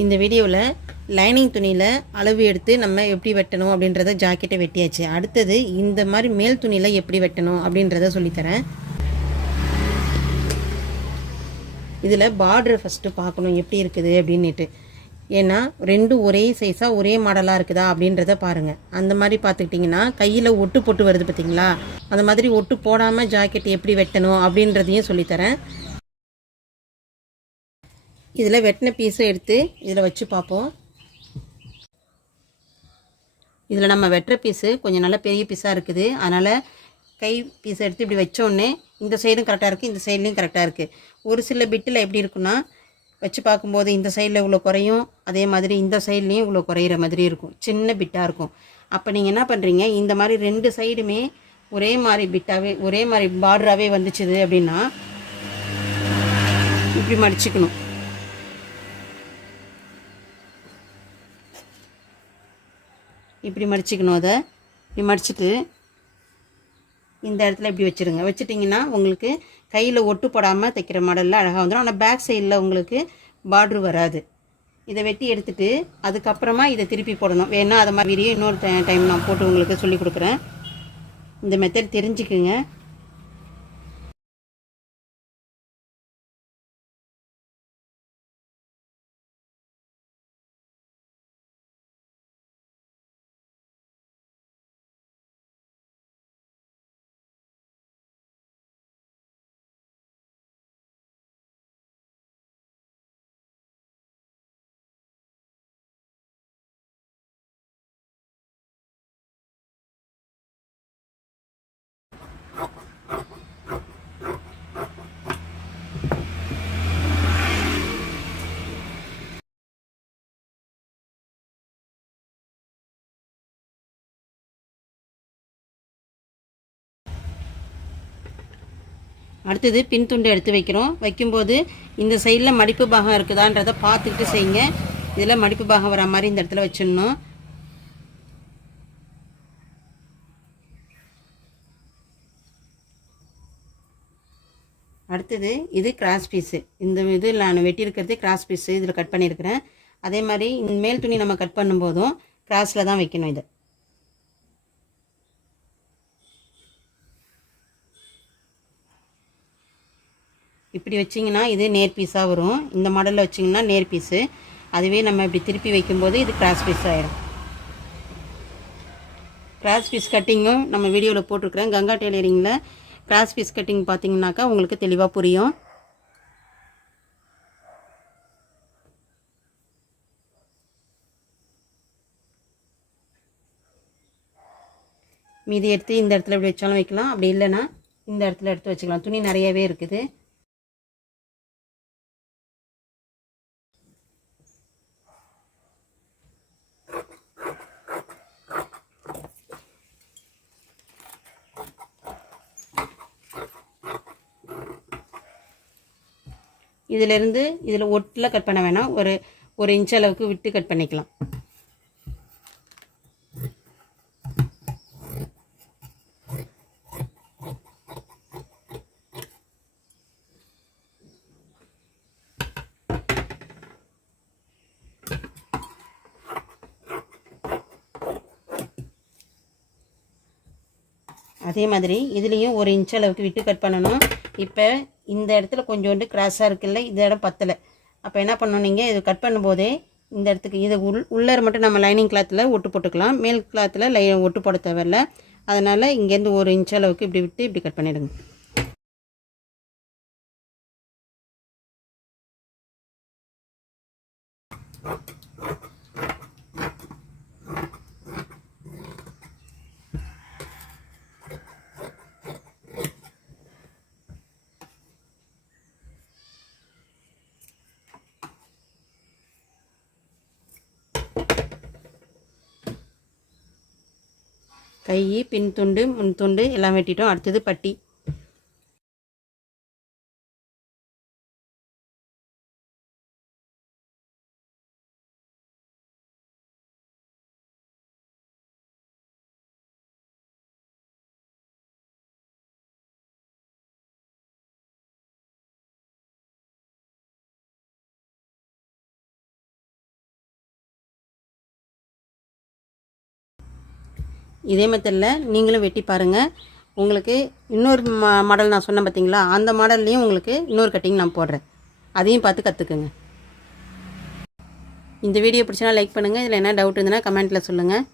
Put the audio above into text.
இந்த வீடியோவில் லைனிங் துணியில் அளவு எடுத்து நம்ம எப்படி வெட்டணும் அப்படின்றத ஜாக்கெட்டை வெட்டியாச்சு. அடுத்தது இந்த மாதிரி மேல் துணியில் எப்படி வெட்டணும் அப்படின்றத சொல்லித்தரேன். இதில் பார்டர் ஃபஸ்ட்டு பார்க்கணும் எப்படி இருக்குது அப்படின்ட்டு. ஏன்னா ரெண்டும் ஒரே சைஸாக ஒரே மாடலாக இருக்குதா அப்படின்றத பாருங்கள். அந்த மாதிரி பார்த்துக்கிட்டிங்கன்னா கையில் ஒட்டு போட்டு வருது பார்த்திங்களா, அந்த மாதிரி ஒட்டு போடாமல் ஜாக்கெட் எப்படி வெட்டணும் அப்படின்றதையும் சொல்லித்தரேன். இதில் வெட்டின பீஸை எடுத்து இதில் வச்சு பார்ப்போம். இதில் நம்ம வெட்டுற பீஸு கொஞ்சம் நல்லா பெரிய பீஸாக இருக்குது. அதனால் கை பீஸை எடுத்து இப்படி வச்சோடனே இந்த சைடும் கரெக்டாக இருக்குது, இந்த சைட்லேயும் கரெக்டாக இருக்குது. ஒரு சில பிட்டில் எப்படி இருக்குன்னா வச்சு பார்க்கும்போது இந்த சைடில் இவ்வளோ குறையும், அதே மாதிரி இந்த சைட்லேயும் இவ்வளோ குறையிற மாதிரி இருக்கும், சின்ன பிட்டாக இருக்கும். அப்போ நீங்கள் என்ன பண்ணுறீங்க, இந்த மாதிரி ரெண்டு சைடுமே ஒரே மாதிரி பிட்டாகவே ஒரே மாதிரி பார்டராகவே வந்துச்சுது அப்படின்னா இப்படி மடிச்சுக்கணும். இப்படி மடிச்சுக்கணும். அதை இப்படி மடிச்சுட்டு இந்த இடத்துல இப்படி வச்சுருங்க. வச்சுட்டிங்கன்னா உங்களுக்கு கையில் ஒட்டு போடாமல் தைக்கிற மாடலில் அழகாக வந்துடும். ஆனால் பேக் சைடில் உங்களுக்கு பார்ட்ரு வராது. இதை வெட்டி எடுத்துகிட்டு அதுக்கப்புறமா இதை திருப்பி போடணும். வேணா அதை மாதிரி வீடியோ இன்னொரு டைம் நான் போட்டு உங்களுக்கு சொல்லி கொடுக்குறேன். இந்த மெத்தட் தெரிஞ்சுக்குங்க. அடுத்தது பின் துண்டு எடுத்து வைக்கிறோம். வைக்கும்போது இந்த சைடில் மடிப்பு பாகம் இருக்குதான்றதை பார்த்துக்கிட்டு செய்யுங்க. இதில் மடிப்பு பாகம் வர மாதிரி இந்த இடத்துல வச்சிடணும். அடுத்தது இது கிராஸ் பீஸு. இந்த இது நான் வெட்டியிருக்கிறது கிராஸ் பீஸு, இதில் கட் பண்ணியிருக்கிறேன். அதே மாதிரி இந்த மேல் துணி நம்ம கட் பண்ணும்போதும் கிராஸில் தான் வைக்கணும். இதை இப்படி வச்சிங்கன்னா இது நேர் பீஸாக வரும். இந்த மாடலில் வச்சிங்கன்னா நேர் பீஸு. அதுவே நம்ம இப்படி திருப்பி வைக்கும்போது இது கிராஸ் பீஸ் ஆகிடும். கிராஸ் பீஸ் கட்டிங்கும் நம்ம வீடியோவில் போட்டிருக்கிறேன். கங்கா டெய்லரிங்கில் கிராஸ் பீஸ் கட்டிங் பார்த்தீங்கன்னாக்கா உங்களுக்கு தெளிவாக புரியும். மீதி எடுத்து இந்த இடத்துல இப்படி வச்சாலும் வைக்கலாம், அப்படி இல்லைன்னா இந்த இடத்துல எடுத்து வச்சுக்கலாம். துணி நிறையவே இருக்குது. இதிலிருந்து இதில் ஒட்டில் கட் பண்ண வேணாம், ஒரு இன்ச் அளவுக்கு விட்டு கட் பண்ணிக்கலாம். அதே மாதிரி இதுலேயும் ஒரு இன்ச் அளவுக்கு விட்டு கட் பண்ணணும். இப்போ இந்த இடத்துல கொஞ்சோண்டு கிராஸாக இருக்குல்ல, இந்த இடம் பத்தலை. அப்போ என்ன பண்ணணும், நீங்கள் இது கட் பண்ணும்போதே இந்த இடத்துக்கு இது உள்ளார மட்டும் நம்ம லைனிங் கிளாத்தில் ஒட்டு போட்டுக்கலாம். மேல் கிளாத்தில் ஒட்டு போட தேவையில்ல. அதனால் இங்கேருந்து ஒரு இன்ச் அளவுக்கு இப்படி விட்டு இப்படி கட் பண்ணிவிடுங்க. கை, பின் துண்டு, முன் துண்டு எல்லாம் வெட்டிட்டோம். அடுத்தது பட்டி. இதே மெத்தடில் நீங்களும் வெட்டி பாருங்கள். உங்களுக்கு இன்னொரு மாடல் நான் சொன்னேன் பார்த்தீங்களா, அந்த மாடல்லையும் உங்களுக்கு இன்னொரு கட்டிங் நான் போடுறேன். அதையும் பார்த்து கற்றுக்குங்க. இந்த வீடியோ பிடிச்சினா லைக் பண்ணுங்கள். இதில் என்ன டவுட் இருந்ததுன்னா கமெண்ட்டில் சொல்லுங்கள்.